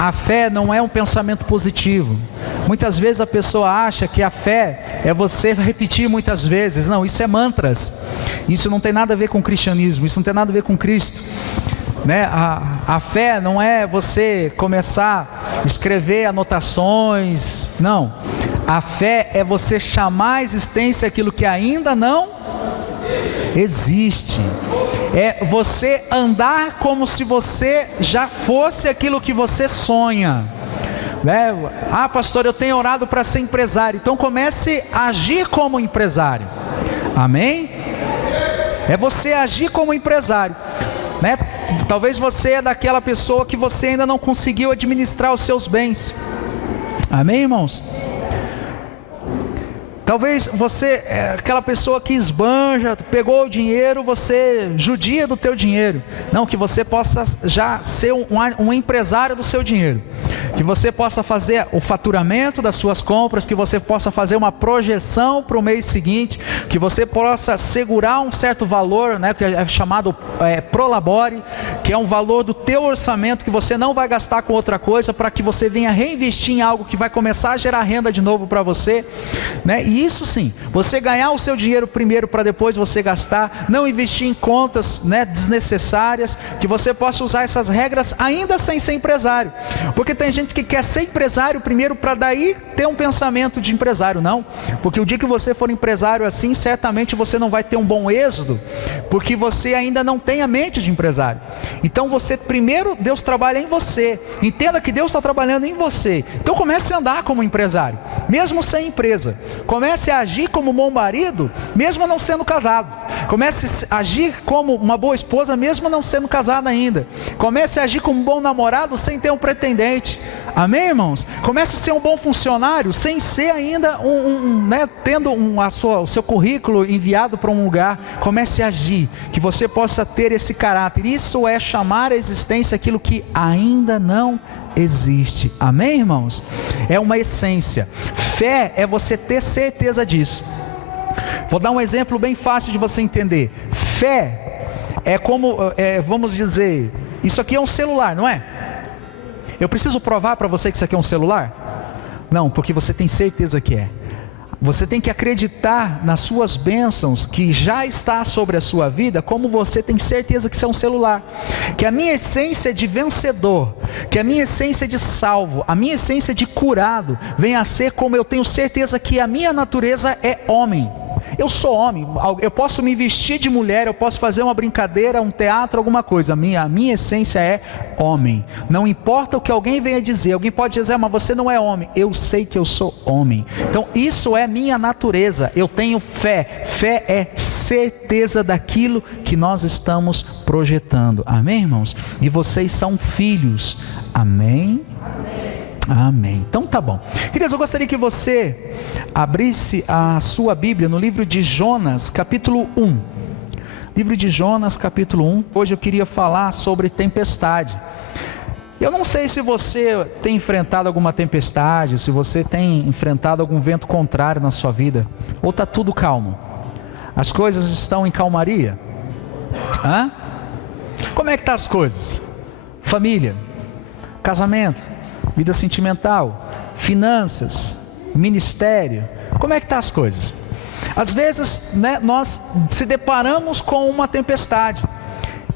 A fé não é um pensamento positivo. Muitas vezes a pessoa acha que a fé é você repetir muitas vezes. Não, isso é mantras. Isso não tem nada a ver com o cristianismo, isso não tem nada a ver com Cristo. Né? A fé não é você começar a escrever anotações. Não. A fé é você chamar à existência aquilo que ainda não existe. É você andar como se você já fosse aquilo que você sonha. Né? Ah, pastor, eu tenho orado para ser empresário. Então comece a agir como empresário. Amém? É você agir como empresário. Né? Talvez você é daquela pessoa que você ainda não conseguiu administrar os seus bens. Amém, irmãos? Talvez você é aquela pessoa que esbanja, pegou o dinheiro, você judia do teu dinheiro. Não, que você possa já ser um empresário do seu dinheiro. Que você possa fazer o faturamento das suas compras, que você possa fazer uma projeção para o mês seguinte, que você possa segurar um certo valor, né, que é chamado prolabore, que é um valor do teu orçamento que você não vai gastar com outra coisa, para que você venha reinvestir em algo que vai começar a gerar renda de novo para você, né? E isso sim, você ganhar o seu dinheiro primeiro para depois você gastar, não investir em contas, né, desnecessárias, que você possa usar essas regras ainda sem ser empresário, porque tem gente que quer ser empresário primeiro para daí ter um pensamento de empresário. Não, porque o dia que você for empresário assim, certamente você não vai ter um bom êxodo, porque você ainda não tem a mente de empresário. Então você primeiro, Deus trabalha em você, entenda que Deus está trabalhando em você, então comece a andar como empresário, mesmo sem empresa. Comece a agir como um bom marido, mesmo não sendo casado. Comece a agir como uma boa esposa, mesmo não sendo casado ainda. Comece a agir como um bom namorado, sem ter um pretendente. Amém, irmãos? Comece a ser um bom funcionário, sem ser ainda né, tendo o seu currículo enviado para um lugar. Comece a agir, que você possa ter esse caráter. Isso é chamar à existência aquilo que ainda não existe. Amém, irmãos? É uma essência. Fé é você ter certeza disso. Vou dar um exemplo bem fácil de você entender. Fé é como, vamos dizer, isso aqui é um celular, não é? Eu preciso provar para você que isso aqui é um celular? Não, porque você tem certeza que é. Você tem que acreditar nas suas bênçãos que já está sobre a sua vida, como você tem certeza que isso é um celular. Que a minha essência de vencedor, que a minha essência de salvo, a minha essência de curado, venha a ser como eu tenho certeza que a minha natureza é homem. Eu sou homem, eu posso me vestir de mulher, eu posso fazer uma brincadeira, um teatro, alguma coisa. A minha essência é homem. Não importa o que alguém venha dizer. Alguém pode dizer, mas você não é homem. Eu sei que eu sou homem. Então isso é minha natureza. Eu tenho fé. Fé é certeza daquilo que nós estamos projetando. Amém, irmãos? E vocês são filhos. Amém? Amém. Então tá bom. Queridos, eu gostaria que você abrisse a sua Bíblia no livro de Jonas, capítulo 1. Livro de Jonas, capítulo 1. Hoje eu queria falar sobre tempestade. Eu não sei se você tem enfrentado alguma tempestade, se você tem enfrentado algum vento contrário na sua vida, ou está tudo calmo? As coisas estão em calmaria? Hã? Como é que estão as coisas? Família, casamento, vida sentimental, finanças, ministério, como é que estão as coisas? Às vezes, né, nós se deparamos com uma tempestade,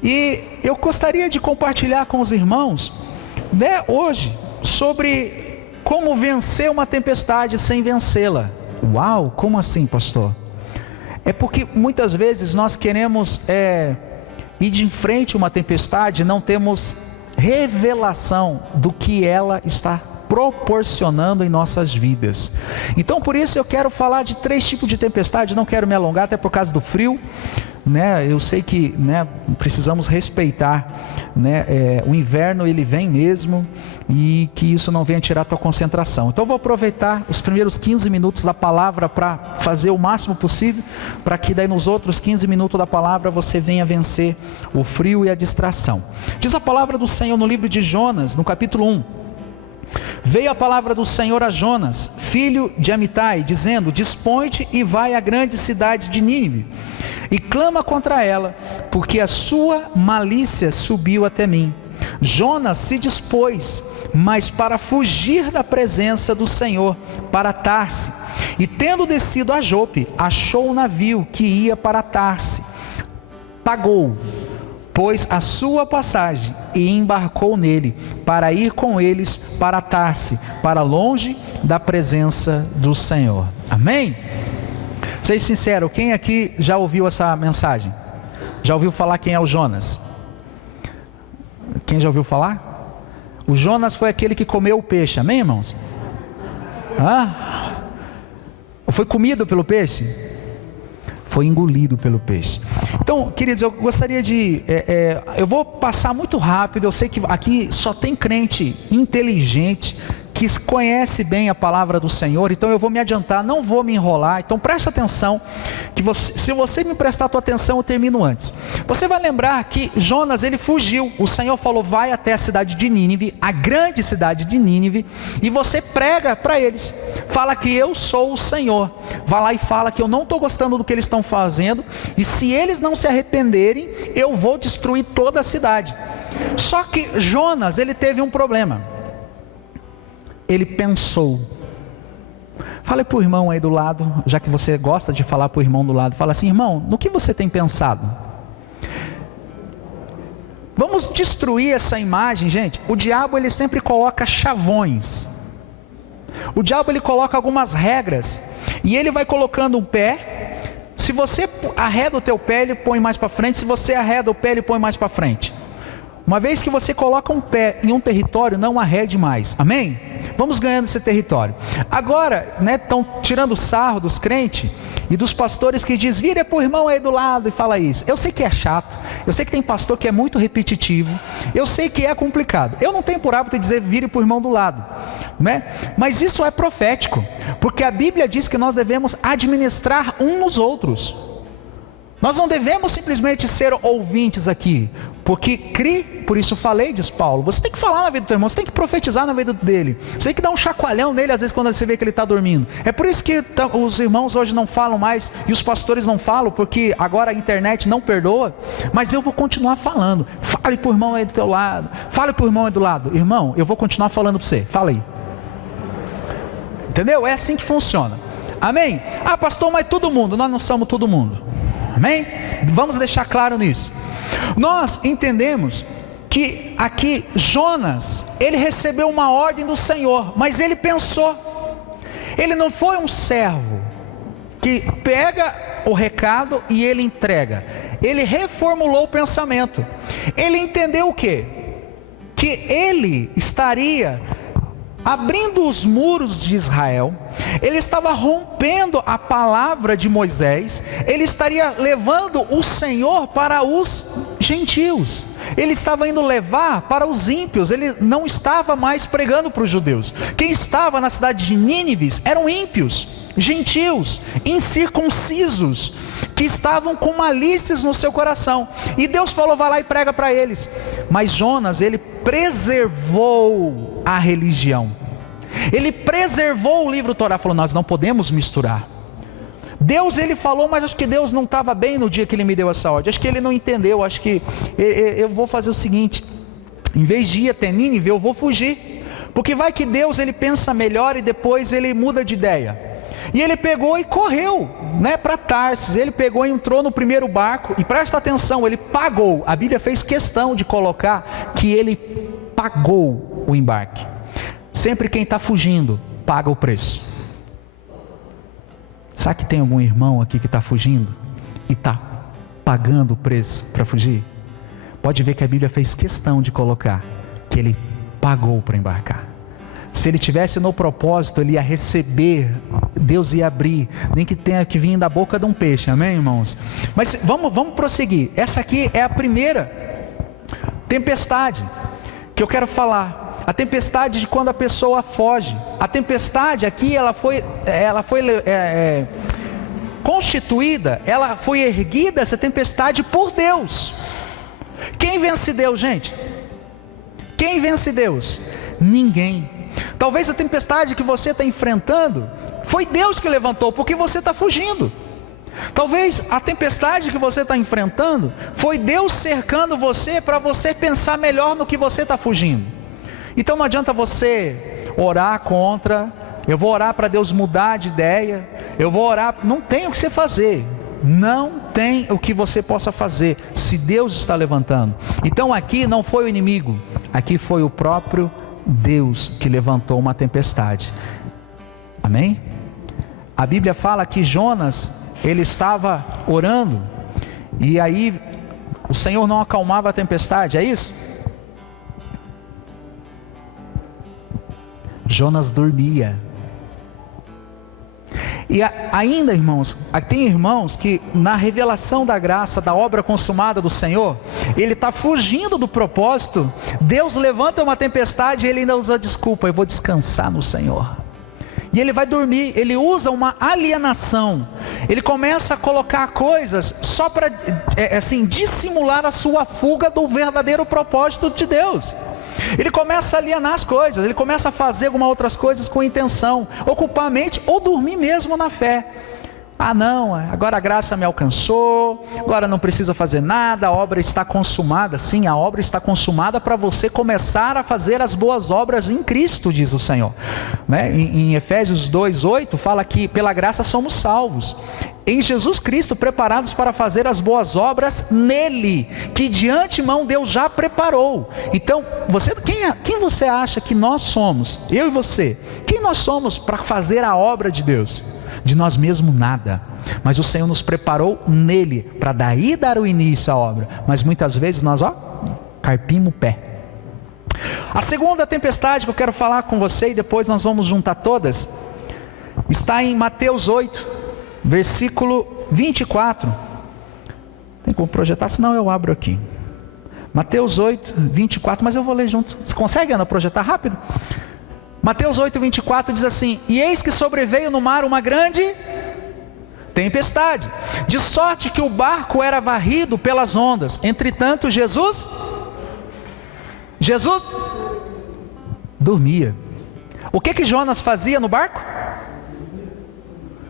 e eu gostaria de compartilhar com os irmãos, né, hoje, sobre como vencer uma tempestade sem vencê-la. Uau, como assim, pastor? É porque muitas vezes nós queremos ir de frente a uma tempestade, não temos revelação do que ela está proporcionando em nossas vidas. Então por isso eu quero falar de 3 tipos de tempestade. Não quero me alongar, até por causa do frio, né? Eu sei que, né, precisamos respeitar, né, o inverno ele vem mesmo, e que isso não venha tirar a tua concentração. Então eu vou aproveitar os primeiros 15 minutos da palavra para fazer o máximo possível, para que daí nos outros 15 minutos da palavra você venha vencer o frio e a distração. Diz a palavra do Senhor no livro de Jonas, no capítulo 1. Veio a palavra do Senhor a Jonas, filho de Amitai, dizendo: dispõe-te e vai à grande cidade de Nínive, e clama contra ela, porque a sua malícia subiu até mim. Jonas se dispôs, mas para fugir da presença do Senhor, para Tarse. E tendo descido a Jope, achou um navio que ia para Tarse. Pagou, pois, a sua passagem e embarcou nele, para ir com eles para Tarse, para longe da presença do Senhor. Amém? Seja sincero, quem aqui já ouviu essa mensagem? Já ouviu falar quem é o Jonas? Quem já ouviu falar? O Jonas foi aquele que comeu o peixe, amém, irmãos? Ou foi comido pelo peixe? Foi engolido pelo peixe. Então, queridos, eu gostaria de... eu vou passar muito rápido. Eu sei que aqui só tem crente inteligente, que conhece bem a palavra do Senhor. Então eu vou me adiantar, não vou me enrolar. Então preste atenção, que se você me prestar a tua atenção, eu termino antes. Você vai lembrar que Jonas, ele fugiu. O Senhor falou, vai até a cidade de Nínive, a grande cidade de Nínive, e você prega para eles. Fala que eu sou o Senhor. Vai lá e fala que eu não estou gostando do que eles estão fazendo, e se eles não se arrependerem, eu vou destruir toda a cidade. Só que Jonas, ele teve um problema. Ele pensou. Fale para o irmão aí do lado, já que você gosta de falar para o irmão do lado, fala assim, irmão, no que você tem pensado? Vamos destruir essa imagem, gente. O diabo, ele sempre coloca chavões. O diabo, ele coloca algumas regras, e ele vai colocando um pé. Se você arreda o teu pé, ele põe mais para frente. Se você arreda o pé, ele põe mais para frente. Uma vez que você coloca um pé em um território, não arrede mais, amém? Vamos ganhando esse território. Agora, estão tirando sarro dos crentes e dos pastores que diz, vira para o irmão aí do lado e fala isso. Eu sei que é chato, eu sei que tem pastor que é muito repetitivo, eu sei que é complicado. Eu não tenho por hábito de dizer, vire para o irmão do lado, mas isso é profético, porque a Bíblia diz que nós devemos administrar uns nos outros. Nós não devemos simplesmente ser ouvintes aqui, porque por isso falei, diz Paulo, você tem que falar na vida do teu irmão, você tem que profetizar na vida dele, você tem que dar um chacoalhão nele às vezes quando você vê que ele está dormindo. É por isso que os irmãos hoje não falam mais, e os pastores não falam, porque agora a internet não perdoa, mas eu vou continuar falando. Fale para o irmão aí do teu lado, fale para o irmão aí do lado, irmão, eu vou continuar falando para você, fala aí. Entendeu? É assim que funciona, amém? Pastor, mas todo mundo, nós não somos todo mundo. Amém? Vamos deixar claro nisso. Nós entendemos que aqui Jonas, ele recebeu uma ordem do Senhor, mas ele pensou. Ele não foi um servo que pega o recado e ele entrega. Ele reformulou o pensamento. Ele entendeu o quê? Que ele estaria abrindo os muros de Israel, ele estava rompendo a palavra de Moisés, ele estaria levando o Senhor para os gentios, ele estava indo levar para os ímpios, ele não estava mais pregando para os judeus. Quem estava na cidade de Nínive eram ímpios, gentios, incircuncisos, que estavam com malícias no seu coração, e Deus falou, vai lá e prega para eles. Mas Jonas, ele preservou a religião, ele preservou o livro Torá, falou, nós não podemos misturar. Deus, ele falou, mas acho que Deus não estava bem no dia que ele me deu essa ordem, acho que ele não entendeu, acho que eu vou fazer o seguinte, em vez de ir até Nínive, eu vou fugir, porque vai que Deus, ele pensa melhor e depois ele muda de ideia. E ele pegou e correu, para Tarsis. Ele pegou e entrou no primeiro barco, e presta atenção, ele pagou. A Bíblia fez questão de colocar que ele pagou o embarque. Sempre quem está fugindo, paga o preço. Sabe que tem algum irmão aqui que está fugindo e está pagando o preço para fugir? Pode ver que a Bíblia fez questão de colocar que ele pagou para embarcar. Se ele tivesse no propósito, ele ia receber, Deus ia abrir, nem que tenha que vir da boca de um peixe, amém, irmãos? Mas vamos prosseguir. Essa aqui é a primeira tempestade que eu quero falar. A tempestade de quando a pessoa foge. A tempestade aqui, ela foi constituída, ela foi erguida, essa tempestade, por Deus. Quem vence Deus, gente? Quem vence Deus? Ninguém. Talvez a tempestade que você está enfrentando, foi Deus que levantou, porque você está fugindo. Talvez a tempestade que você está enfrentando, foi Deus cercando você, para você pensar melhor no que você está fugindo. Então não adianta você orar contra, eu vou orar para Deus mudar de ideia, eu vou orar, não tem o que você fazer. Não tem o que você possa fazer, se Deus está levantando. Então aqui não foi o inimigo, aqui foi o próprio Deus que levantou uma tempestade. Amém? A Bíblia fala que Jonas, ele estava orando, e aí o Senhor não acalmava a tempestade, é isso? Jonas dormia. E ainda, irmãos, tem irmãos que na revelação da graça, da obra consumada do Senhor, ele está fugindo do propósito. Deus levanta uma tempestade e ele ainda usa a desculpa: eu vou descansar no Senhor. E ele vai dormir, ele usa uma alienação, ele começa a colocar coisas só para assim, dissimular a sua fuga do verdadeiro propósito de Deus. Ele começa a alienar as coisas, ele começa a fazer algumas outras coisas com intenção, ocupar a mente ou dormir mesmo na fé. Ah não, agora a graça me alcançou, agora não precisa fazer nada, a obra está consumada. Sim, a obra está consumada para você começar a fazer as boas obras em Cristo, diz o Senhor, né? Em Efésios 2:8 fala que pela graça somos salvos, em Jesus Cristo, preparados para fazer as boas obras nele, que de antemão Deus já preparou. Então, quem você acha que nós somos? Eu e você. Quem nós somos para fazer a obra de Deus? De nós mesmos nada, mas o Senhor nos preparou nele, para daí dar o início à obra. Mas muitas vezes nós carpimos o pé. A segunda tempestade que eu quero falar com você, e depois nós vamos juntar todas, está em Mateus 8, versículo 24. Tem como projetar? Senão eu abro aqui. Mateus 8, 24, mas eu vou ler junto. Você consegue, Ana, projetar rápido? Mateus 8, 24 diz assim: e eis que sobreveio no mar uma grande tempestade, de sorte que o barco era varrido pelas ondas. Entretanto Jesus dormia. O que Jonas fazia no barco?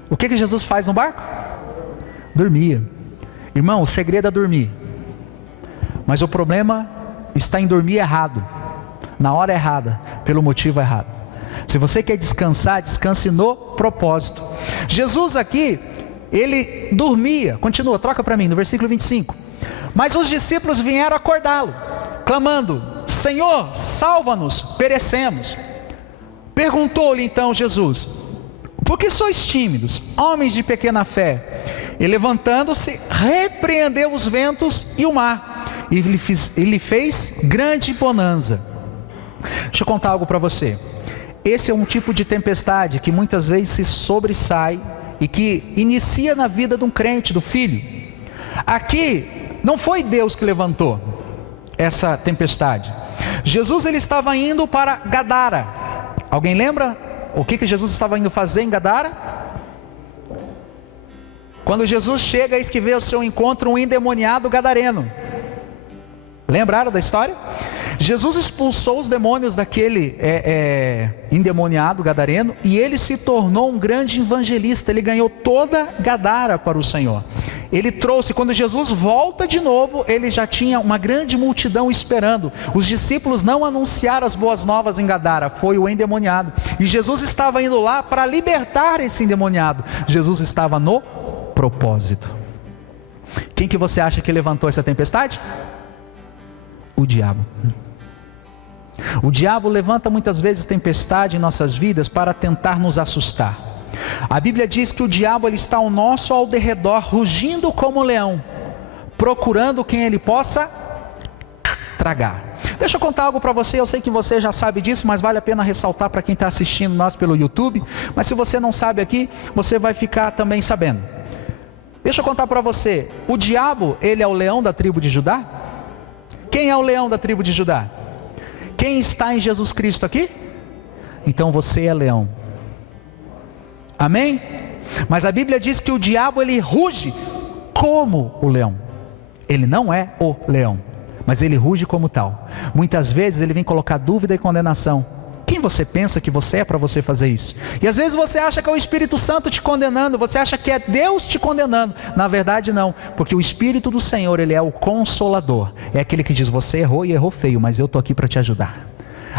O que Jesus faz no barco? Dormia. Irmão, o segredo é dormir, mas o problema está em dormir errado, na hora errada, pelo motivo errado. Se você quer descansar, descanse no propósito. Jesus aqui, ele dormia. Continua, troca para mim, no versículo 25. Mas os discípulos vieram acordá-lo, clamando: Senhor, salva-nos, perecemos. Perguntou-lhe então Jesus: por que sois tímidos, homens de pequena fé? E levantando-se, repreendeu os ventos e o mar, e lhe fez grande bonança. Deixa eu contar algo para você. Esse é um tipo de tempestade que muitas vezes se sobressai e que inicia na vida de um crente, do filho. Aqui não foi Deus que levantou essa tempestade. Jesus, ele estava indo para Gadara. Alguém lembra o que Jesus estava indo fazer em Gadara? Quando Jesus chega, eis que vê ao seu encontro um endemoniado gadareno. Lembraram da história? Jesus expulsou os demônios daquele endemoniado gadareno, e ele se tornou um grande evangelista. Ele ganhou toda Gadara para o Senhor. Ele trouxe, quando Jesus volta de novo, ele já tinha uma grande multidão esperando. Os discípulos não anunciaram as boas novas em Gadara, foi o endemoniado. E Jesus estava indo lá para libertar esse endemoniado. Jesus estava no propósito. Quem que você acha que levantou essa tempestade? O diabo. O diabo levanta muitas vezes tempestade em nossas vidas para tentar nos assustar. A Bíblia diz que o diabo, ele está ao nosso ao derredor, rugindo como leão, procurando quem ele possa tragar. Deixa eu contar algo para você. Eu sei que você já sabe disso, mas vale a pena ressaltar para quem está assistindo nós pelo YouTube. Mas se você não sabe aqui, você vai ficar também sabendo. Deixa eu contar para você. O diabo, ele é o leão da tribo de Judá? Quem é o leão da tribo de Judá? Quem está em Jesus Cristo aqui? Então você é leão. Amém? Mas a Bíblia diz que o diabo, ele ruge como o leão. Ele não é o leão, mas ele ruge como tal. Muitas vezes ele vem colocar dúvida e condenação. Quem você pensa que você é para você fazer isso? E às vezes você acha que é o Espírito Santo te condenando, você acha que é Deus te condenando. Na verdade não, porque o Espírito do Senhor, ele é o consolador. É aquele que diz: você errou e errou feio, mas eu estou aqui para te ajudar.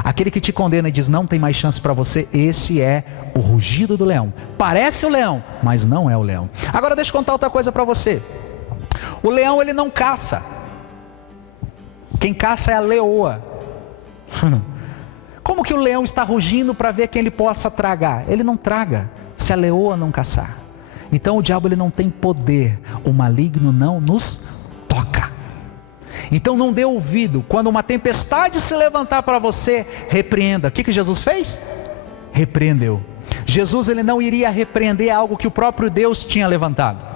Aquele que te condena e diz não tem mais chance para você, esse é o rugido do leão. Parece o leão, mas não é o leão. Agora deixa eu contar outra coisa para você. O leão, ele não caça. Quem caça é a leoa. Como que o leão está rugindo para ver quem ele possa tragar? Ele não traga, se a leoa não caçar. Então o diabo, ele não tem poder. O maligno não nos toca. Então não dê ouvido. Quando uma tempestade se levantar para você, repreenda. O que Jesus fez? Repreendeu. Jesus, ele não iria repreender algo que o próprio Deus tinha levantado.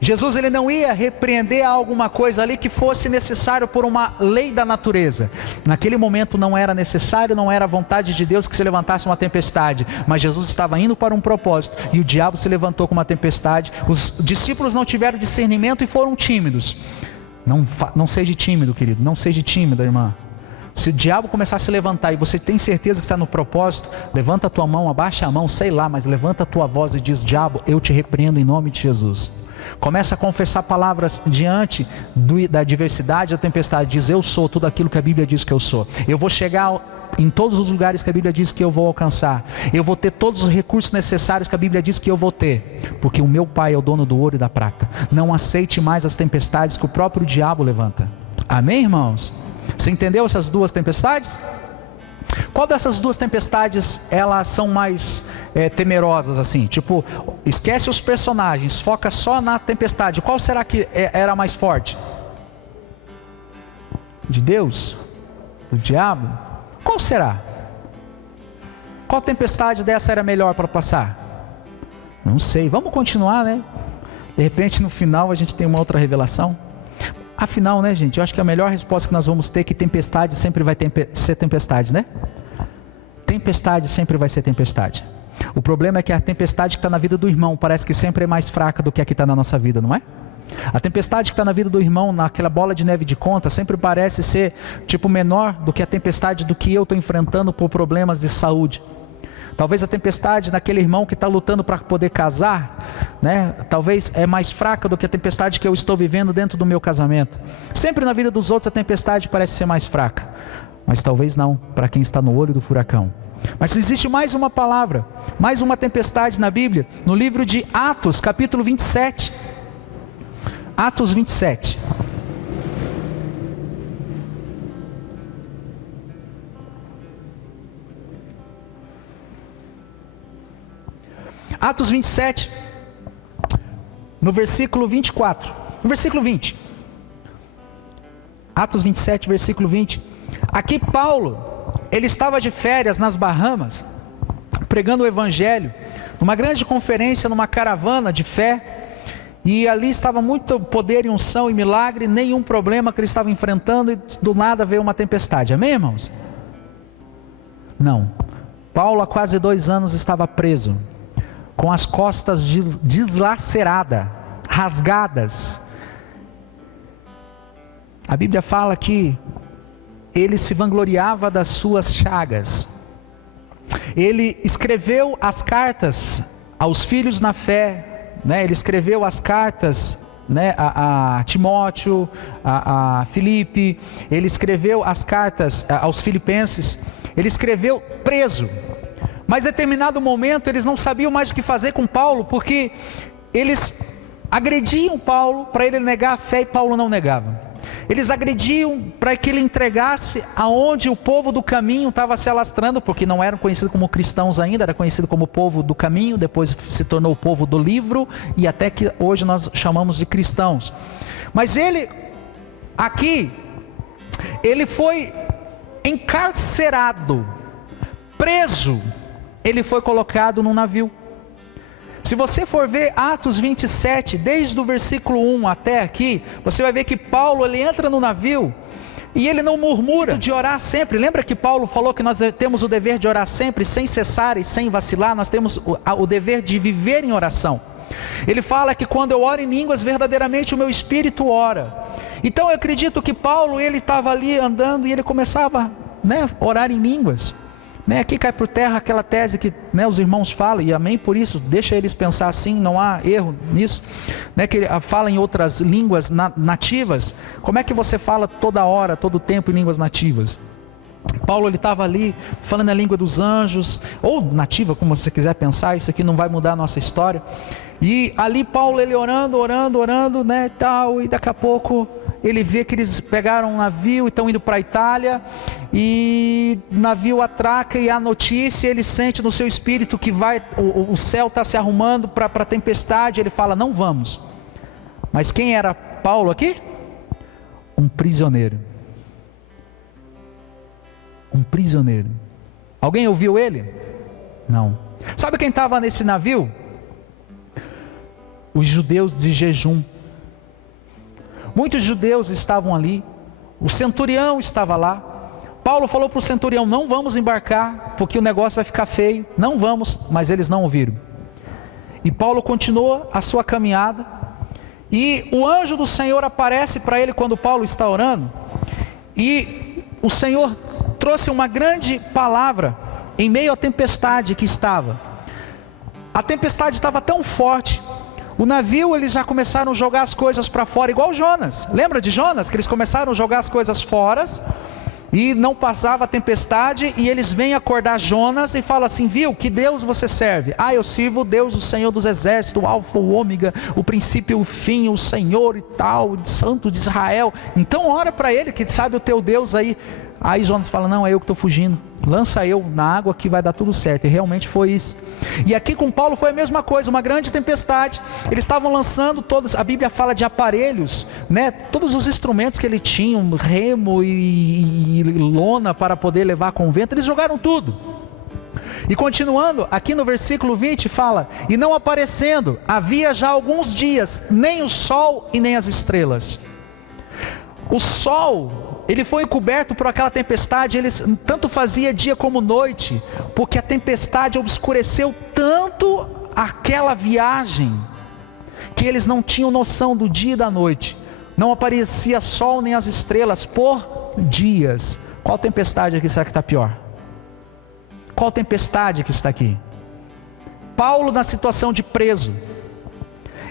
Jesus, ele não ia repreender alguma coisa ali que fosse necessário por uma lei da natureza. Naquele momento não era necessário, não era a vontade de Deus que se levantasse uma tempestade, mas Jesus estava indo para um propósito, e o diabo se levantou com uma tempestade. Os discípulos não tiveram discernimento e foram tímidos. Não seja tímido, querido, não seja tímida, irmã. Se o diabo começar a se levantar e você tem certeza que está no propósito, levanta a tua mão, abaixa a mão, sei lá, mas levanta a tua voz e diz: diabo, eu te repreendo em nome de Jesus. Começa a confessar palavras diante da adversidade, da tempestade. Diz: eu sou tudo aquilo que a Bíblia diz que eu sou. Eu vou chegar em todos os lugares que a Bíblia diz que eu vou alcançar. Eu vou ter todos os recursos necessários que a Bíblia diz que eu vou ter, porque o meu Pai é o dono do ouro e da prata. Não aceite mais as tempestades que o próprio diabo levanta. Amém, irmãos? Você entendeu essas duas tempestades? Qual dessas duas tempestades elas são mais temerosas assim? Tipo, esquece os personagens, foca só na tempestade. Qual será que era mais forte? De Deus? Do diabo? Qual será? Qual tempestade dessa era melhor para passar? Não sei, vamos continuar, né? De repente no final a gente tem uma outra revelação. Afinal, né, gente, eu acho que a melhor resposta que nós vamos ter é que tempestade sempre vai ser tempestade, né? Tempestade sempre vai ser tempestade. O problema é que a tempestade que está na vida do irmão parece que sempre é mais fraca do que a que está na nossa vida, não é? A tempestade que está na vida do irmão, naquela bola de neve de conta, sempre parece ser tipo menor do que a tempestade do que eu estou enfrentando por problemas de saúde. Talvez a tempestade naquele irmão que está lutando para poder casar, né? Talvez é mais fraca do que a tempestade que eu estou vivendo dentro do meu casamento. Sempre na vida dos outros a tempestade parece ser mais fraca, mas talvez não para quem está no olho do furacão. Mas existe mais uma palavra, mais uma tempestade na Bíblia, no livro de Atos, capítulo 27. Atos 27. Atos 27, no versículo 24, no versículo 20. Atos 27, versículo 20. Aqui Paulo, ele estava de férias nas Bahamas, pregando o Evangelho, numa grande conferência, numa caravana de fé, e ali estava muito poder e unção e milagre, nenhum problema que ele estava enfrentando, e do nada veio uma tempestade. Amém, irmãos? Não. Paulo há quase 2 anos estava preso, com as costas deslaceradas, rasgadas. A Bíblia fala que ele se vangloriava das suas chagas. Ele escreveu as cartas aos filhos na fé, né? Ele escreveu as cartas, né, a Timóteo, a Filipe. Ele escreveu as cartas aos filipenses. Ele escreveu preso. Mas em determinado momento eles não sabiam mais o que fazer com Paulo, porque eles agrediam Paulo para ele negar a fé e Paulo não negava. Eles agrediam para que ele entregasse aonde o povo do caminho estava se alastrando, porque não eram conhecidos como cristãos ainda, era conhecido como povo do caminho, depois se tornou o povo do livro, e até que hoje nós chamamos de cristãos. Mas ele, aqui, ele foi encarcerado, preso, ele foi colocado num navio. Se você for ver Atos 27, desde o versículo 1 até aqui, você vai ver que Paulo, ele entra no navio, e ele não murmura de orar sempre. Lembra que Paulo falou que nós temos o dever de orar sempre, sem cessar e sem vacilar? Nós temos o dever de viver em oração. Ele fala que quando eu oro em línguas, verdadeiramente o meu espírito ora. Então eu acredito que Paulo, ele estava ali andando, e ele começava, né, a orar em línguas. Aqui cai por terra aquela tese que, né, os irmãos falam, e amém por isso, deixa eles pensar assim, não há erro nisso, né, que ele fala em outras línguas nativas. Como é que você fala toda hora, todo tempo em línguas nativas? Paulo ele estava ali falando a língua dos anjos, ou nativa, como você quiser pensar, isso aqui não vai mudar a nossa história. E ali Paulo ele orando, né, tal, e daqui a pouco ele vê que eles pegaram um navio e estão indo para a Itália, e o navio atraca, e a notícia, ele sente no seu espírito que o céu está se arrumando para a tempestade. Ele fala: não vamos. Mas quem era Paulo aqui? Um prisioneiro. Um prisioneiro. Alguém ouviu ele? Não. Sabe quem estava nesse navio? Os judeus de jejum. Muitos judeus estavam ali. O centurião estava lá. Paulo falou para o centurião: não vamos embarcar, porque o negócio vai ficar feio. Não vamos, mas eles não ouviram. E Paulo continua a sua caminhada. E o anjo do Senhor aparece para ele quando Paulo está orando. E o Senhor trouxe uma grande palavra em meio à tempestade que estava. A tempestade estava tão forte. O navio, eles já começaram a jogar as coisas para fora, igual Jonas. Lembra de Jonas? Que eles começaram a jogar as coisas fora e não passava a tempestade, e eles vêm acordar Jonas e falam assim: viu, que Deus você serve? Ah, eu sirvo o Deus, o Senhor dos exércitos, o alfa, o ômega, o princípio e o fim, o Senhor e tal, o santo de Israel. Então ora para ele, que sabe o teu Deus aí. Aí Jonas fala: não, é eu que estou fugindo, lança eu na água que vai dar tudo certo. E realmente foi isso. E aqui com Paulo foi a mesma coisa, uma grande tempestade. Eles estavam lançando todos, a Bíblia fala de aparelhos, né? Todos os instrumentos que ele tinha, remo e lona para poder levar com o vento, eles jogaram tudo. E continuando, aqui no versículo 20 fala: e não aparecendo, havia já alguns dias, nem o sol e nem as estrelas. O sol, ele foi encoberto por aquela tempestade. Ele tanto fazia dia como noite, porque a tempestade obscureceu tanto aquela viagem, que eles não tinham noção do dia e da noite. Não aparecia sol nem as estrelas por dias. Qual tempestade aqui será que está pior? Qual tempestade que está aqui? Paulo na situação de preso.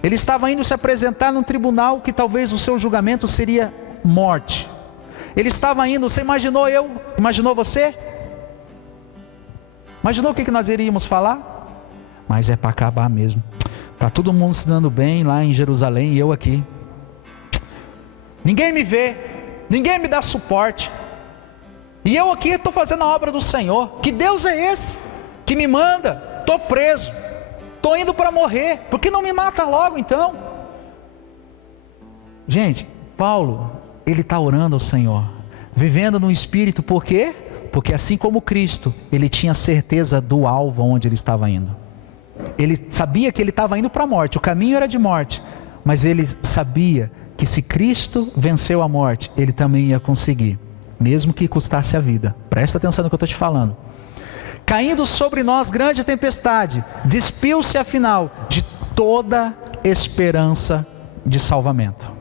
Ele estava indo se apresentar num tribunal que talvez o seu julgamento seria morte. Ele estava indo, você imaginou imaginou você? Imaginou o que nós iríamos falar? Mas é para acabar mesmo. Está todo mundo se dando bem lá em Jerusalém e eu aqui. Ninguém me vê, ninguém me dá suporte. E eu aqui estou fazendo a obra do Senhor. Que Deus é esse que me manda? Estou preso, estou indo para morrer. Por que não me mata logo então? Gente, Paulo, ele está orando ao Senhor, vivendo no Espírito. Por quê? Porque assim como Cristo, ele tinha certeza do alvo onde ele estava indo. Ele sabia que ele estava indo para a morte, o caminho era de morte, mas ele sabia que se Cristo venceu a morte, ele também ia conseguir, mesmo que custasse a vida. Presta atenção no que eu estou te falando. Caindo sobre nós grande tempestade, despiu-se afinal de toda esperança de salvamento.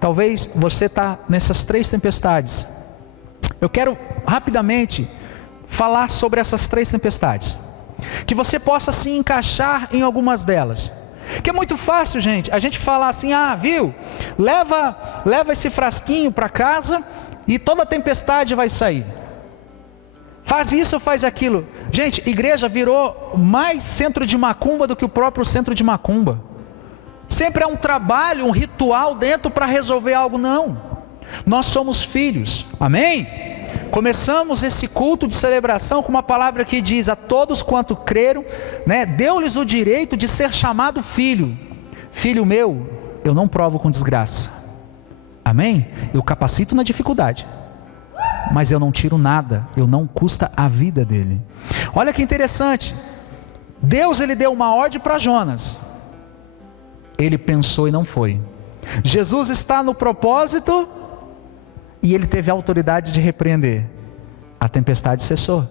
Talvez você está nessas 3 tempestades. Eu quero rapidamente falar sobre essas 3 tempestades, que você possa se encaixar em algumas delas. Que é muito fácil, gente, a gente falar assim: ah, viu, leva esse frasquinho para casa e toda tempestade vai sair. Faz isso ou faz aquilo. Gente, igreja virou mais centro de macumba do que o próprio centro de macumba. Sempre é um trabalho, um ritual dentro para resolver algo. Não, nós somos filhos, amém? Começamos esse culto de celebração com uma palavra que diz: a todos quanto creram, né, deu-lhes o direito de ser chamado filho. Filho meu, eu não provo com desgraça, amém? Eu capacito na dificuldade, mas eu não tiro nada, eu não custa a vida dele. Olha que interessante, Deus ele deu uma ordem para Jonas, ele pensou e não foi. Jesus está no propósito e ele teve a autoridade de repreender. A tempestade cessou.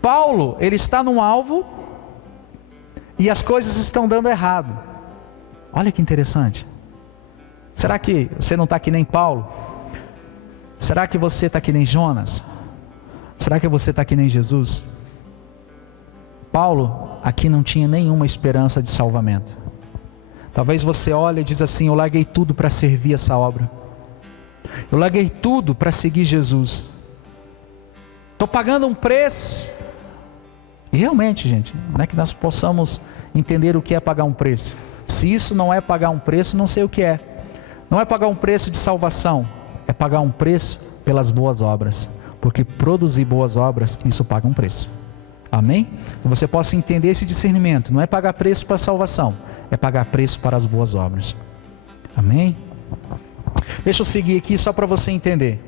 Paulo, ele está no alvo e as coisas estão dando errado. Olha que interessante. Será que você não está que nem Paulo? Será que você está que nem Jonas? Será que você está que nem Jesus? Paulo aqui não tinha nenhuma esperança de salvamento. Talvez você olhe e diz assim: eu larguei tudo para servir essa obra. Eu larguei tudo para seguir Jesus. estou pagando um preço. E realmente, gente, não é que nós possamos entender o que é pagar um preço. Se isso não é pagar um preço, não sei o que é. Não é pagar um preço de salvação, é pagar um preço pelas boas obras. Porque produzir boas obras, isso paga um preço. Amém? Que você possa entender esse discernimento. Não é pagar preço para a salvação, é pagar preço para as boas obras. Amém? Deixa eu seguir aqui só para você entender.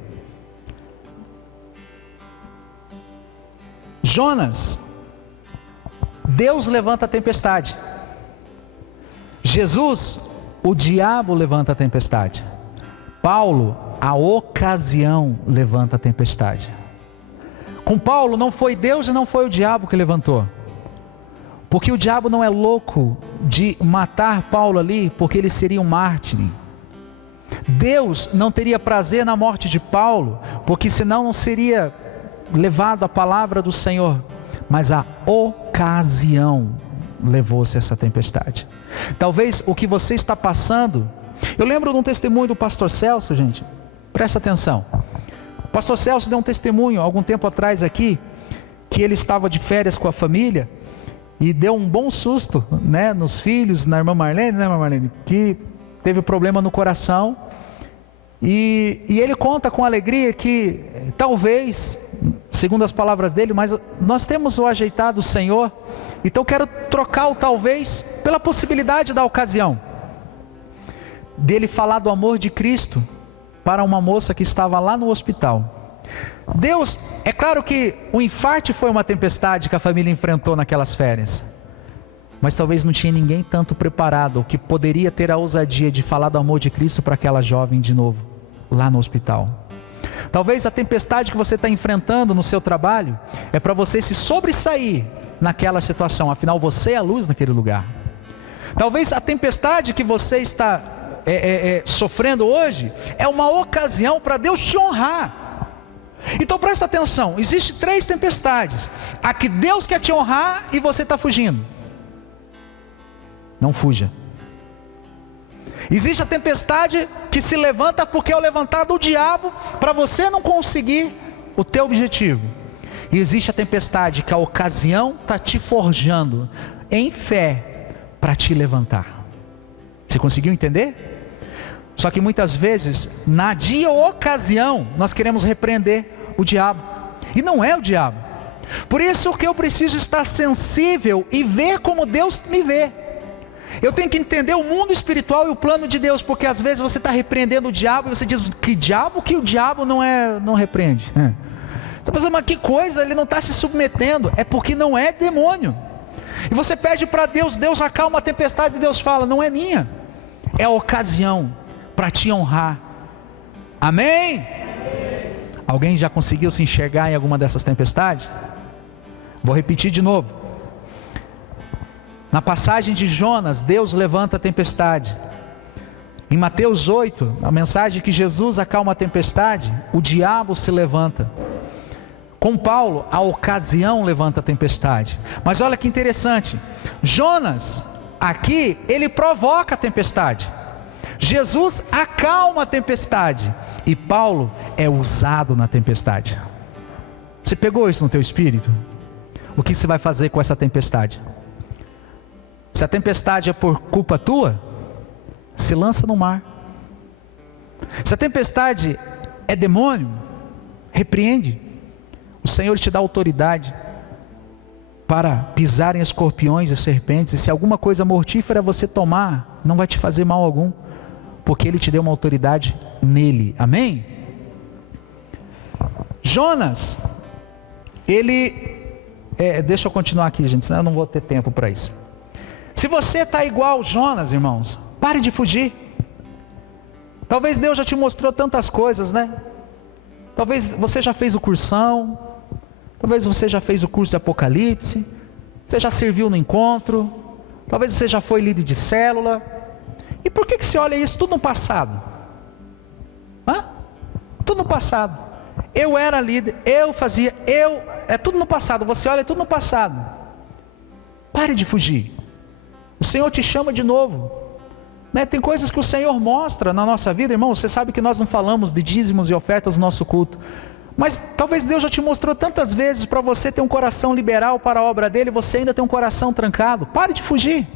Jonas, Deus levanta a tempestade. Jesus, o diabo levanta a tempestade. Paulo, a ocasião levanta a tempestade. Com Paulo não foi Deus e não foi o diabo que levantou. Porque o diabo não é louco de matar Paulo ali, porque ele seria um mártir. Deus não teria prazer na morte de Paulo, porque senão não seria levado a palavra do Senhor. Mas a ocasião levou-se essa tempestade. Talvez o que você está passando, eu lembro de um testemunho do pastor Celso, gente, presta atenção. O pastor Celso deu um testemunho algum tempo atrás aqui, que ele estava de férias com a família, e deu um bom susto, né, nos filhos, na irmã Marlene, né, irmã Marlene, que teve problema no coração, e ele conta com alegria que talvez, segundo as palavras dele, mas nós temos o ajeitado do Senhor, então quero trocar o talvez pela possibilidade da ocasião, dele falar do amor de Cristo para uma moça que estava lá no hospital. Deus, é claro que o infarte foi uma tempestade que a família enfrentou naquelas férias, mas talvez não tinha ninguém tanto preparado que poderia ter a ousadia de falar do amor de Cristo para aquela jovem de novo, lá no hospital. Talvez a tempestade que você está enfrentando no seu trabalho é para você se sobressair naquela situação, afinal você é a luz naquele lugar. Talvez a tempestade que você está sofrendo hoje é uma ocasião para Deus te honrar. Então presta atenção, existem 3 tempestades: a que Deus quer te honrar e você está fugindo, não fuja. Existe a tempestade que se levanta porque é o levantado do diabo para você não conseguir o teu objetivo. E existe a tempestade que a ocasião está te forjando em fé para te levantar. Você conseguiu entender? Só que muitas vezes, na dia ou ocasião, nós queremos repreender o diabo, e não é o diabo. Por isso que eu preciso estar sensível e ver como Deus me vê. Eu tenho que entender o mundo espiritual e o plano de Deus, porque às vezes você está repreendendo o diabo, e você diz, que diabo que o diabo não repreende? Você pensa, mas que coisa, ele não está se submetendo, é porque não é demônio. E você pede para Deus, Deus acalma a tempestade, e Deus fala, não é minha, é a ocasião para te honrar. Amém? Alguém já conseguiu se enxergar em alguma dessas tempestades? Vou repetir de novo. Na passagem de Jonas, Deus levanta a tempestade. Em Mateus 8, a mensagem que Jesus acalma a tempestade, o diabo se levanta. Com Paulo, a ocasião levanta a tempestade. Mas olha que interessante, Jonas, aqui, ele provoca a tempestade. Jesus acalma a tempestade, e Paulo é usado na tempestade. Você pegou isso no teu espírito? O que você vai fazer com essa tempestade? Se a tempestade é por culpa tua, se lança no mar. Se a tempestade é demônio, repreende. O Senhor te dá autoridade para pisar em escorpiões e serpentes, e se alguma coisa mortífera você tomar, não vai te fazer mal algum, porque Ele te deu uma autoridade nele. Amém? Jonas, deixa eu continuar aqui, gente, senão eu não vou ter tempo para isso. Se você está igual Jonas, irmãos, pare de fugir. Talvez Deus já te mostrou tantas coisas, né? Talvez você já fez o cursão, talvez você já fez o curso de Apocalipse, você já serviu no encontro, talvez você já foi líder de célula. E por que você olha isso tudo no passado? Tudo no passado. Eu era líder, eu fazia, é tudo no passado. Você olha, é tudo no passado. Pare de fugir. O Senhor te chama de novo, né? Tem coisas que o Senhor mostra na nossa vida, irmão. Você sabe que nós não falamos de dízimos e ofertas no nosso culto, Mas talvez Deus já te mostrou tantas vezes para você ter um coração liberal para a obra dele, você ainda tem um coração trancado. Pare de fugir.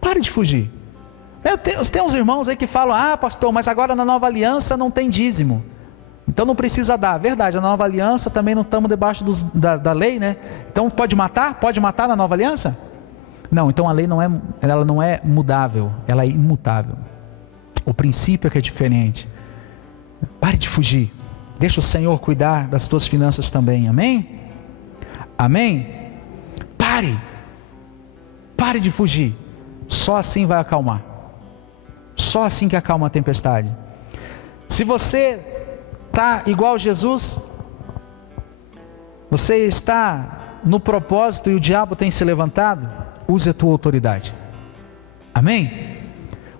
Pare de fugir. Tem uns irmãos aí que falam: ah, pastor, mas agora na nova aliança não tem dízimo, então não precisa dar. Verdade, na nova aliança também não estamos debaixo da lei, né? Então pode matar? Pode matar na nova aliança? Não, então a lei ela não é mudável, ela é imutável. O princípio é que é diferente. Pare de fugir. Deixa o Senhor cuidar das tuas finanças também, amém? Amém? Pare de fugir. Só assim vai acalmar. Só assim que acalma a tempestade. Se você está igual Jesus, você está no propósito e o diabo tem se levantado, use a tua autoridade. Amém?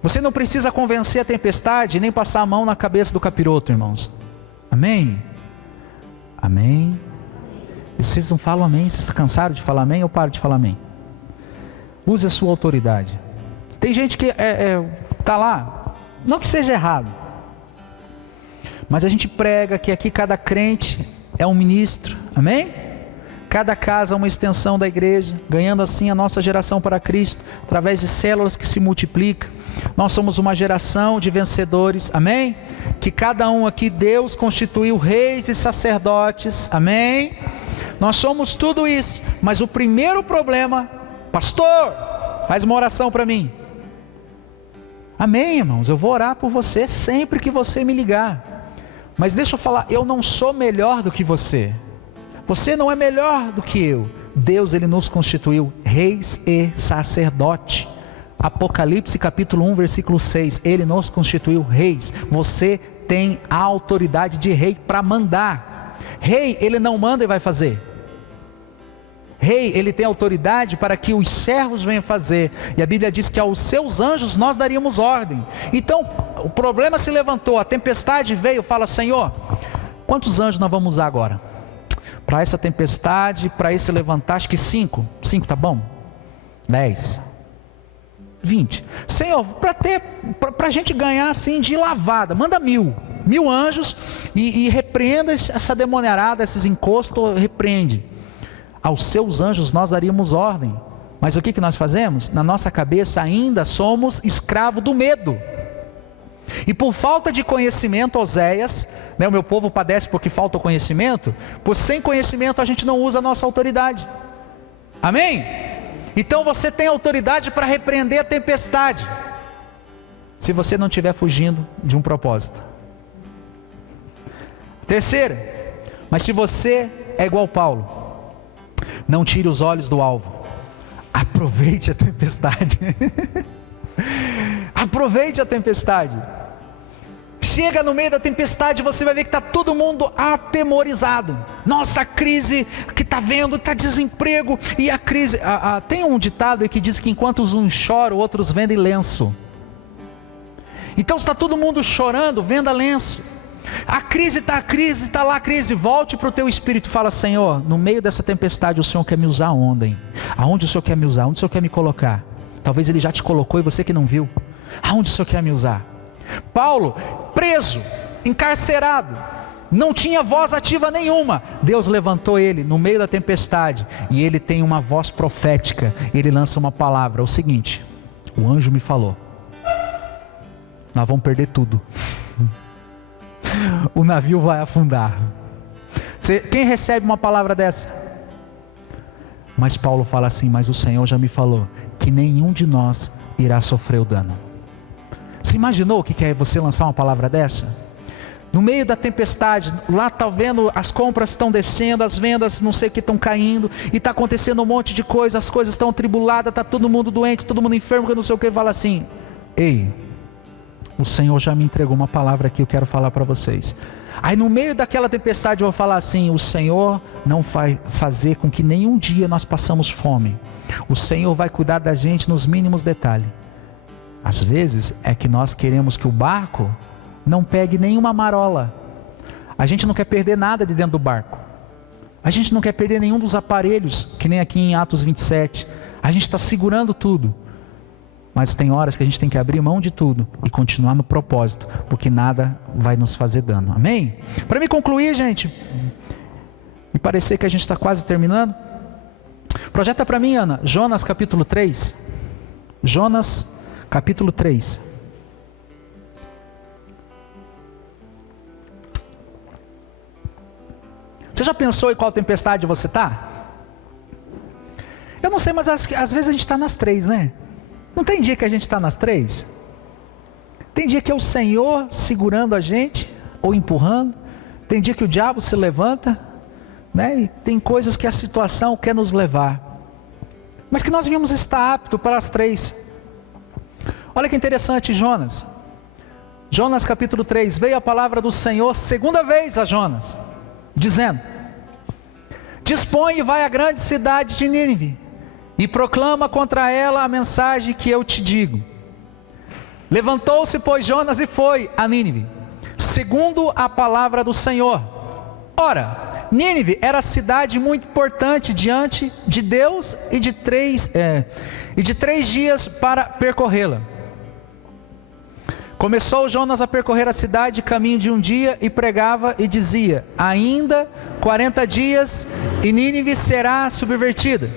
Você não precisa convencer a tempestade, nem passar a mão na cabeça do capiroto, irmãos. Amém? Amém? Vocês não falam amém? Vocês estão cansados de falar amém ou param de falar amém? Use a sua autoridade. Tem gente que está lá, não que seja errado, mas a gente prega que aqui cada crente é um ministro, amém? Cada casa é uma extensão da igreja, ganhando assim a nossa geração para Cristo, através de células que se multiplicam. Nós somos uma geração de vencedores, amém? Que cada um aqui, Deus constituiu reis e sacerdotes, amém? Nós somos tudo isso, mas o primeiro problema, pastor, faz uma oração para mim. Amém, irmãos, eu vou orar por você sempre que você me ligar. Mas deixa eu falar, eu não sou melhor do que você. Você não é melhor do que eu. Deus, Ele nos constituiu reis e sacerdote. Apocalipse capítulo 1, versículo 6. Ele nos constituiu reis. Você tem a autoridade de rei para mandar. Rei, ele não manda e vai fazer. Rei, ele tem autoridade para que os servos venham fazer. E a Bíblia diz que aos seus anjos nós daríamos ordem. Então, o problema se levantou, a tempestade veio, fala: Senhor, quantos anjos nós vamos usar agora? Para essa tempestade, para esse levantar, acho que 5 tá bom? 10, 20. Senhor, para a gente ganhar assim de lavada, manda 1000 anjos e repreenda essa demoniarada, esses encostos, repreende. Aos seus anjos nós daríamos ordem. Mas o que nós fazemos? Na nossa cabeça ainda somos escravo do medo. E por falta de conhecimento, Oséias, o meu povo padece porque falta o conhecimento, por sem conhecimento a gente não usa a nossa autoridade. Amém? Então você tem autoridade para repreender a tempestade, se você não estiver fugindo de um propósito. Terceira, mas se você é igual Paulo, não tire os olhos do alvo, aproveite a tempestade. Aproveite a tempestade. Chega no meio da tempestade, você vai ver que está todo mundo atemorizado. Nossa, a crise que está vendo, está desemprego. E a crise, tem um ditado aí que diz que enquanto uns choram, outros vendem lenço. Então está todo mundo chorando, venda lenço. A crise está lá, a crise. Volte para o teu espírito e fala: Senhor, no meio dessa tempestade o Senhor quer me usar onde? Aonde o Senhor quer me usar? Onde o Senhor quer me colocar? Talvez Ele já te colocou e você que não viu. Aonde o Senhor quer me usar? Paulo, preso, encarcerado, não tinha voz ativa nenhuma. Deus levantou ele no meio da tempestade, e ele tem uma voz profética. Ele lança uma palavra, o seguinte: o anjo me falou, nós vamos perder tudo. O navio vai afundar. Quem recebe uma palavra dessa? Mas Paulo fala assim: mas o Senhor já me falou que nenhum de nós irá sofrer o dano. Você imaginou o que é você lançar uma palavra dessa? No meio da tempestade, lá está vendo, as compras estão descendo, as vendas não sei o que estão caindo, e está acontecendo um monte de coisa, as coisas estão tribuladas, está todo mundo doente, todo mundo enfermo, que não sei o que, fala assim: ei, o Senhor já me entregou uma palavra aqui, eu quero falar para vocês. Aí no meio daquela tempestade eu vou falar assim: o Senhor não vai fazer com que nenhum dia nós passamos fome. O Senhor vai cuidar da gente nos mínimos detalhes. Às vezes é que nós queremos que o barco não pegue nenhuma marola. A gente não quer perder nada de dentro do barco. A gente não quer perder nenhum dos aparelhos, que nem aqui em Atos 27. A gente está segurando tudo. Mas tem horas que a gente tem que abrir mão de tudo e continuar no propósito, porque nada vai nos fazer dano. Amém? Para me concluir, gente, me parecer que a gente está quase terminando. Projeta para mim, Ana, Jonas capítulo 3. Jonas capítulo 3. Você já pensou em qual tempestade você está? Eu não sei, mas às vezes a gente está nas 3, né? Não tem dia que a gente está nas 3? Tem dia que é o Senhor segurando a gente, ou empurrando. Tem dia que o diabo se levanta, né? E tem coisas que a situação quer nos levar. Mas que nós devíamos estar aptos para as 3. Olha que interessante, Jonas. Jonas capítulo 3, veio a palavra do Senhor segunda vez a Jonas, dizendo: dispõe e vai à grande cidade de Nínive, e proclama contra ela a mensagem que eu te digo. Levantou-se, pois, Jonas e foi a Nínive, segundo a palavra do Senhor. Ora, Nínive era cidade muito importante diante de Deus e de 3 dias para percorrê-la. Começou Jonas a percorrer a cidade, caminho de um dia, e pregava e dizia: ainda 40 dias e Nínive será subvertida.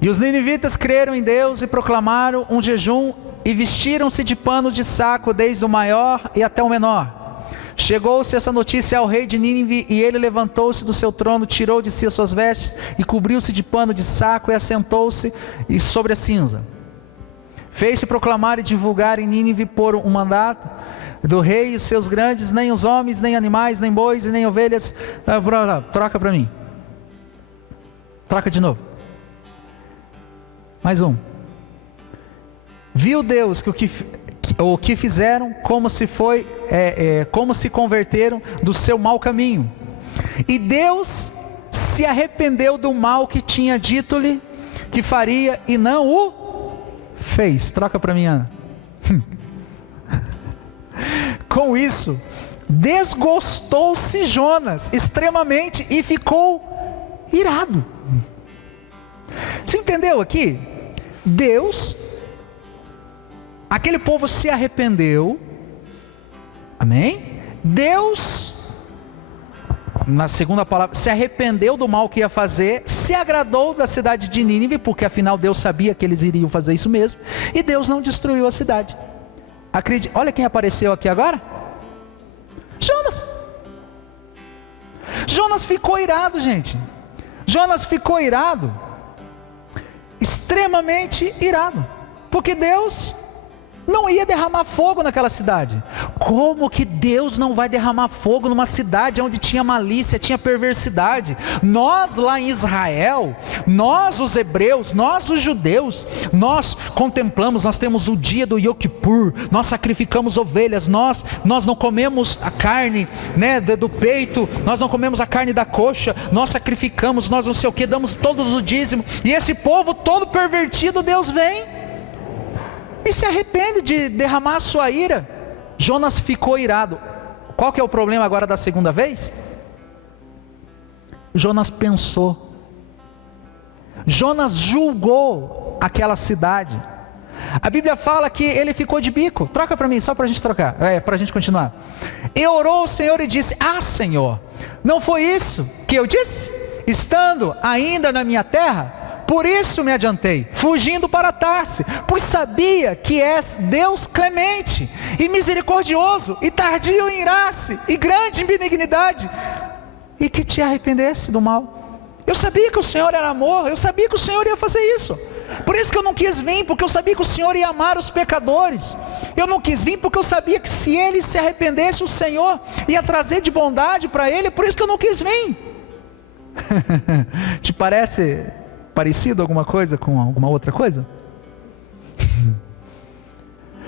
E os ninivitas creram em Deus e proclamaram um jejum e vestiram-se de panos de saco, desde o maior e até o menor. Chegou-se essa notícia ao rei de Nínive, e ele levantou-se do seu trono, tirou de si as suas vestes e cobriu-se de pano de saco e assentou-se sobre a cinza. Fez-se proclamar e divulgar em Nínive por um mandato do rei e os seus grandes: nem os homens, nem animais, nem bois e nem ovelhas. Troca para mim. Troca de novo. Mais um. Viu Deus que o que fizeram, como se converteram do seu mau caminho. E Deus se arrependeu do mal que tinha dito-lhe que faria, e não o fez. Troca para mim, Ana. Com isso, desgostou-se Jonas extremamente e ficou irado. Você entendeu aqui? Deus, aquele povo se arrependeu. Amém? Deus, na segunda palavra, se arrependeu do mal que ia fazer, se agradou da cidade de Nínive, porque afinal Deus sabia que eles iriam fazer isso mesmo, e Deus não destruiu a cidade. Acredite, olha quem apareceu aqui agora. Jonas. Jonas ficou irado, gente. Jonas ficou irado, extremamente irado, porque Deus não ia derramar fogo naquela cidade. Como que Deus não vai derramar fogo numa cidade onde tinha malícia, tinha perversidade? Nós lá em Israel, nós os hebreus, nós os judeus, nós contemplamos, nós temos o dia do Yom Kippur, nós sacrificamos ovelhas, nós não comemos a carne, né, do peito, nós não comemos a carne da coxa, nós sacrificamos, nós não sei o que, damos todos os dízimos, e esse povo todo pervertido, Deus vem e se arrepende de derramar a sua ira. Jonas ficou irado. Qual que é o problema agora da segunda vez? Jonas pensou. Jonas julgou aquela cidade. A Bíblia fala que ele ficou de bico. Troca para mim, só para a gente trocar, para a gente continuar. E orou ao Senhor e disse: Senhor, não foi isso que eu disse? Estando ainda na minha terra? Por isso me adiantei, fugindo para Tarse, pois sabia que és Deus clemente e misericordioso, e tardio em irar-se, e grande em benignidade, e que te arrependesse do mal. Eu sabia que o Senhor era amor, eu sabia que o Senhor ia fazer isso. Por isso que eu não quis vir, porque eu sabia que o Senhor ia amar os pecadores. Eu não quis vir porque eu sabia que se ele se arrependesse, o Senhor ia trazer de bondade para ele. Por isso que eu não quis vir. Te parece parecido alguma coisa com alguma outra coisa?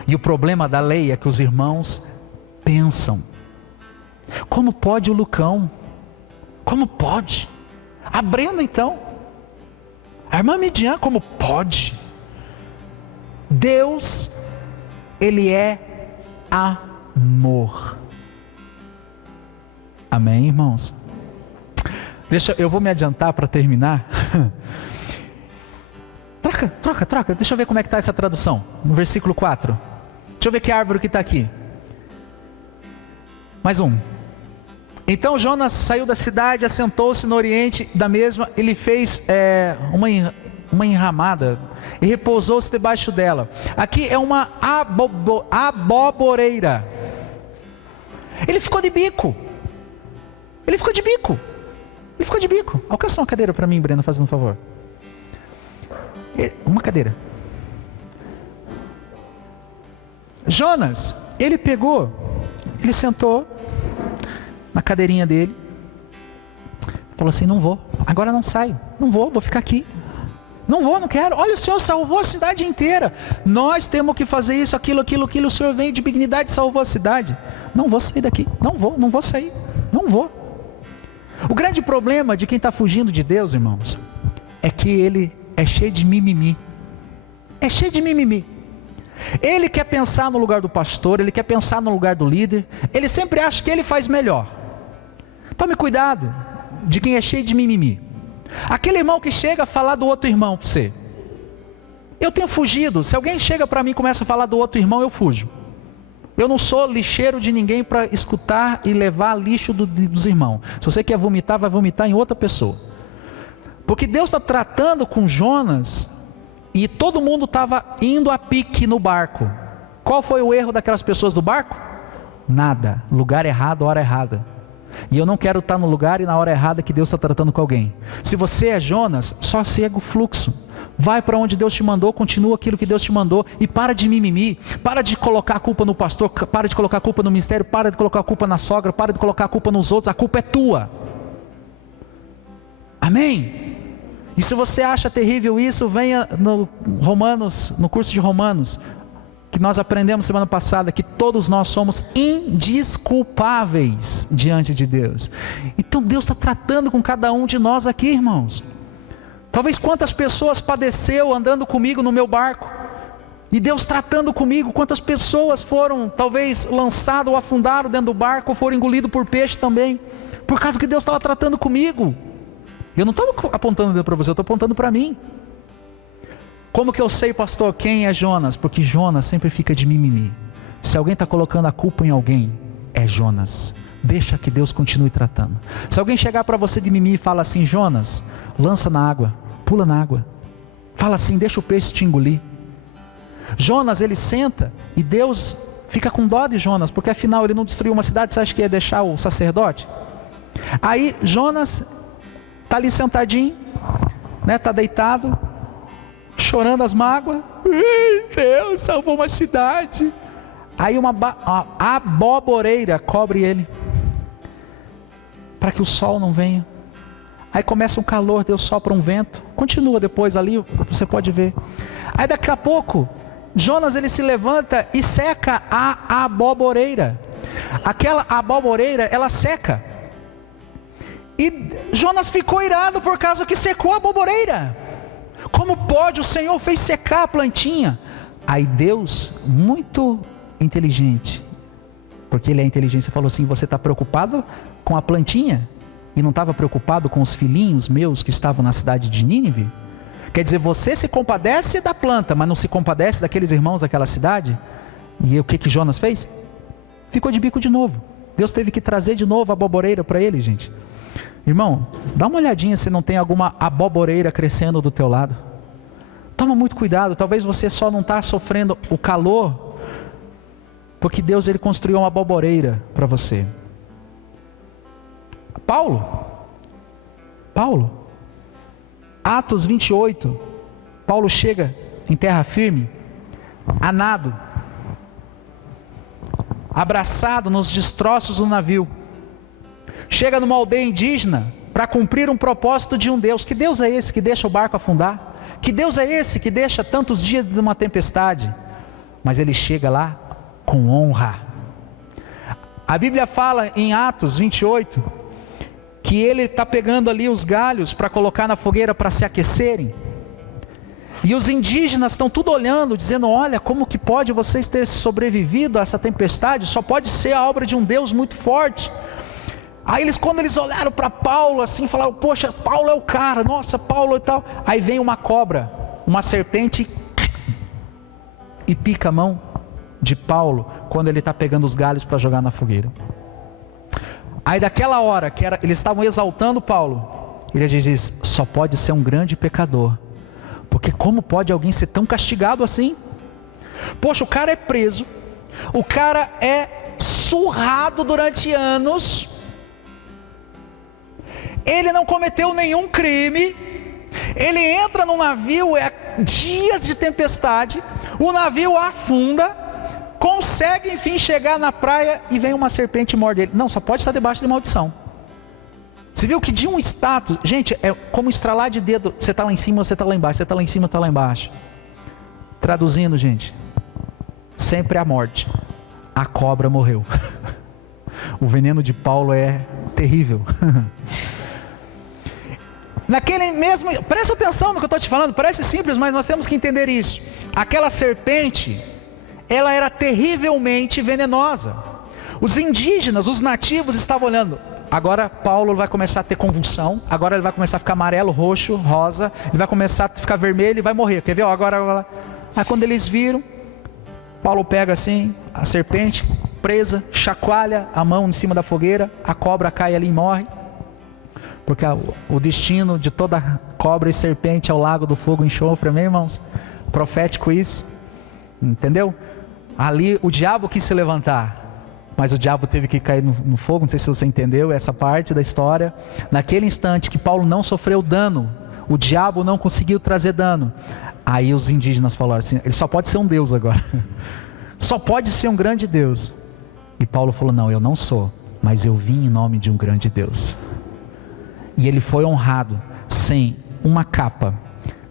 E o problema da lei é que os irmãos pensam: como pode o Lucão? Como pode? A Brenda então? A irmã Midian, como pode? Deus, Ele é amor. Amém, irmãos? Eu vou me adiantar para terminar. Troca. Deixa eu ver como é que está essa tradução. No versículo 4. Deixa eu ver que árvore que está aqui. Mais um. Então Jonas saiu da cidade, assentou-se no oriente da mesma, ele fez uma enramada e repousou-se debaixo dela. Aqui é uma aboboreira. Ele ficou de bico. Alcança uma cadeira para mim, Breno, fazendo um favor. Uma cadeira. Jonas, ele sentou na cadeirinha dele, falou assim: não vou, agora não saio, vou ficar aqui. Não quero. Olha, o Senhor salvou a cidade inteira. Nós temos que fazer isso, aquilo. O Senhor veio de dignidade e salvou a cidade. Não vou sair daqui. Não vou sair. Não vou. O grande problema de quem está fugindo de Deus, irmãos, é que ele é cheio de mimimi. Ele quer pensar no lugar do pastor, ele quer pensar no lugar do líder. Ele sempre acha que ele faz melhor. Tome cuidado de quem é cheio de mimimi. Aquele irmão que chega a falar do outro irmão para você. Eu tenho fugido. Se alguém chega para mim e começa a falar do outro irmão, eu fujo. Eu não sou lixeiro de ninguém para escutar e levar lixo dos irmãos. Se você quer vomitar, vai vomitar em outra pessoa. Porque Deus está tratando com Jonas e todo mundo estava indo a pique no barco. Qual foi o erro daquelas pessoas do barco? Nada. Lugar errado, hora errada. E eu não quero estar no lugar e na hora errada que Deus está tratando com alguém. Se você é Jonas, só segue o fluxo. Vai para onde Deus te mandou, continua aquilo que Deus te mandou e para de mimimi, para de colocar a culpa no pastor, para de colocar a culpa no ministério, para de colocar a culpa na sogra, para de colocar a culpa nos outros, a culpa é tua. Amém? E se você acha terrível isso, venha no curso de Romanos, que nós aprendemos semana passada, que todos nós somos indesculpáveis diante de Deus. Então Deus está tratando com cada um de nós aqui, irmãos. Talvez quantas pessoas padeceu andando comigo no meu barco, e Deus tratando comigo, quantas pessoas foram talvez lançadas ou afundaram dentro do barco, ou foram engolidos por peixe também, por causa que Deus estava tratando comigo. Eu não estou apontando o dedo para você, eu estou apontando para mim. Como que eu sei, pastor, quem é Jonas? Porque Jonas sempre fica de mimimi. Se alguém está colocando a culpa em alguém, é Jonas. Deixa que Deus continue tratando. Se alguém chegar para você de mimimi e fala assim: Jonas, lança na água, pula na água. Fala assim: deixa o peixe te engolir. Jonas, ele senta e Deus fica com dó de Jonas, porque afinal ele não destruiu uma cidade. Você acha que ia deixar o sacerdote? Aí Jonas está ali sentadinho, está deitado, chorando as mágoas. Deus salvou uma cidade. Aí uma aboboreira cobre ele, para que o sol não venha. Aí começa um calor, Deus sopra um vento. Continua depois ali, você pode ver. Aí daqui a pouco, Jonas ele se levanta e seca a aboboreira. Aquela aboboreira, ela seca. E Jonas ficou irado por causa que secou a aboboreira. Como pode? O Senhor fez secar a plantinha. Aí Deus, muito inteligente, porque Ele é inteligente, falou assim: você está preocupado com a plantinha e não estava preocupado com os filhinhos meus que estavam na cidade de Nínive? Quer dizer, você se compadece da planta, mas não se compadece daqueles irmãos daquela cidade? E o que Jonas fez? Ficou de bico de novo. Deus teve que trazer de novo a aboboreira para ele, gente. Irmão, dá uma olhadinha se não tem alguma aboboreira crescendo do teu lado. Toma muito cuidado. Talvez você só não está sofrendo o calor porque Deus ele construiu uma aboboreira para você. Paulo, Atos 28, Paulo chega em terra firme, a nado, abraçado nos destroços do navio. Chega numa aldeia indígena para cumprir um propósito de um Deus. Que Deus é esse que deixa o barco afundar? Que Deus é esse que deixa tantos dias de uma tempestade? Mas ele chega lá com honra. A Bíblia fala em Atos 28 que ele está pegando ali os galhos para colocar na fogueira para se aquecerem. E os indígenas estão tudo olhando, dizendo: olha, como que pode vocês ter sobrevivido a essa tempestade? Só pode ser a obra de um Deus muito forte. Aí quando eles olharam para Paulo assim, falaram: poxa, Paulo é o cara, nossa, Paulo e tal. Aí vem uma cobra uma serpente e pica a mão de Paulo quando ele está pegando os galhos para jogar na fogueira. Aí daquela hora que eles estavam exaltando Paulo, ele diz: só pode ser um grande pecador, porque como pode alguém ser tão castigado assim? Poxa, o cara é preso, o cara é surrado durante anos, ele não cometeu nenhum crime, ele entra no navio, dias de tempestade, o navio afunda, consegue enfim chegar na praia e vem uma serpente e morde ele. Não, só pode estar debaixo de maldição. Você viu que de um status, gente, é como estralar de dedo, você está lá em cima, você está lá embaixo, você está lá em cima, está lá embaixo. Traduzindo, gente, sempre a morte. A cobra morreu. O veneno de Paulo é terrível. Naquele mesmo, presta atenção no que eu estou te falando, parece simples, mas nós temos que entender isso. Aquela serpente, ela era terrivelmente venenosa. Os indígenas, os nativos estavam olhando. Agora Paulo vai começar a ter convulsão, agora ele vai começar a ficar amarelo, roxo, rosa, ele vai começar a ficar vermelho e vai morrer. Quer ver? Agora. Aí quando eles viram, Paulo pega assim, a serpente presa, chacoalha a mão em cima da fogueira, a cobra cai ali e morre. Porque o destino de toda cobra e serpente é o lago do fogo e enxofre, amém, irmãos? Profético isso, entendeu? Ali o diabo quis se levantar, mas o diabo teve que cair no fogo. Não sei se você entendeu essa parte da história. Naquele instante que Paulo não sofreu dano, o diabo não conseguiu trazer dano, aí os indígenas falaram assim: ele só pode ser um Deus agora, só pode ser um grande Deus. E Paulo falou: não, eu não sou, mas eu vim em nome de um grande Deus. E ele foi honrado, sem uma capa,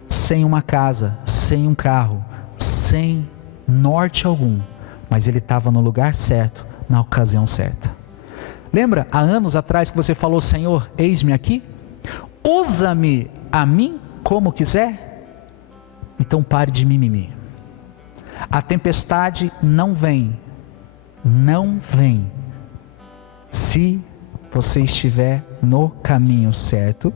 sem uma casa, sem um carro, sem norte algum, mas ele estava no lugar certo, na ocasião certa. Lembra, há anos atrás que você falou: Senhor, eis-me aqui, usa-me a mim como quiser? Então pare de mimimi. A tempestade não vem, se você estiver no caminho certo.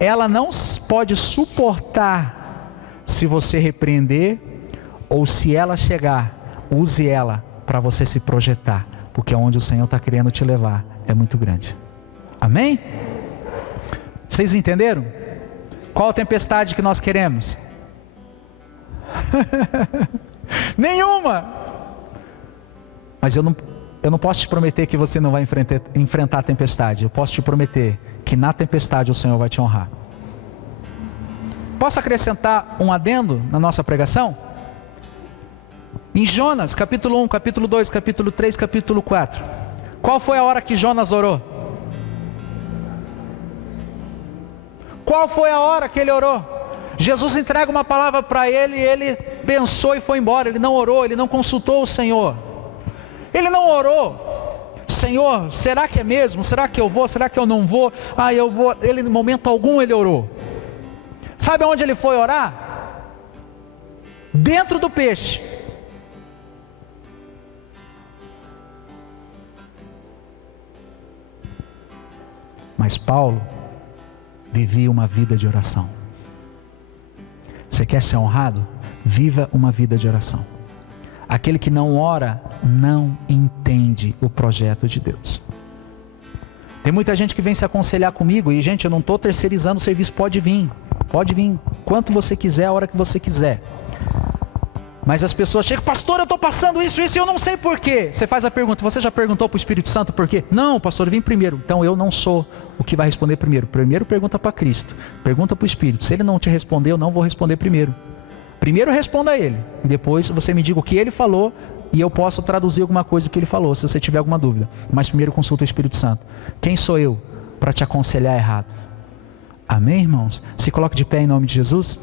Ela não pode suportar se você repreender, ou se ela chegar, use ela para você se projetar, porque onde o Senhor está querendo te levar é muito grande. Amém? Vocês entenderam? Qual a tempestade que nós queremos? Nenhuma. Mas eu não posso te prometer que você não vai enfrentar a tempestade. Eu posso te prometer que na tempestade o Senhor vai te honrar. Posso acrescentar um adendo na nossa pregação? Em Jonas, capítulo 1, capítulo 2, capítulo 3, capítulo 4. Qual foi a hora que Jonas orou? Qual foi a hora que ele orou? Jesus entrega uma palavra para ele e ele pensou e foi embora. Ele não orou, ele não consultou o Senhor. Ele não orou: Senhor, será que é mesmo? Será que eu vou? Será que eu não vou? Eu vou. Ele, em momento algum, ele orou. Sabe aonde ele foi orar? Dentro do peixe. Mas Paulo vivia uma vida de oração. Você quer ser honrado? Viva uma vida de oração. Aquele que não ora, não entende o projeto de Deus. Tem muita gente que vem se aconselhar comigo, e gente, eu não estou terceirizando o serviço, pode vir, quanto você quiser, a hora que você quiser. Mas as pessoas chegam: pastor, eu estou passando isso, e eu não sei porquê. Você faz a pergunta: você já perguntou para o Espírito Santo por quê? Não, pastor, eu vim primeiro. Então eu não sou o que vai responder primeiro. Primeiro pergunta para Cristo, pergunta para o Espírito. Se ele não te responder, eu não vou responder primeiro. Primeiro responda a ele, e depois você me diga o que ele falou, e eu posso traduzir alguma coisa que ele falou, se você tiver alguma dúvida. Mas primeiro consulta o Espírito Santo. Quem sou eu para te aconselhar errado? Amém, irmãos? Se coloque de pé em nome de Jesus.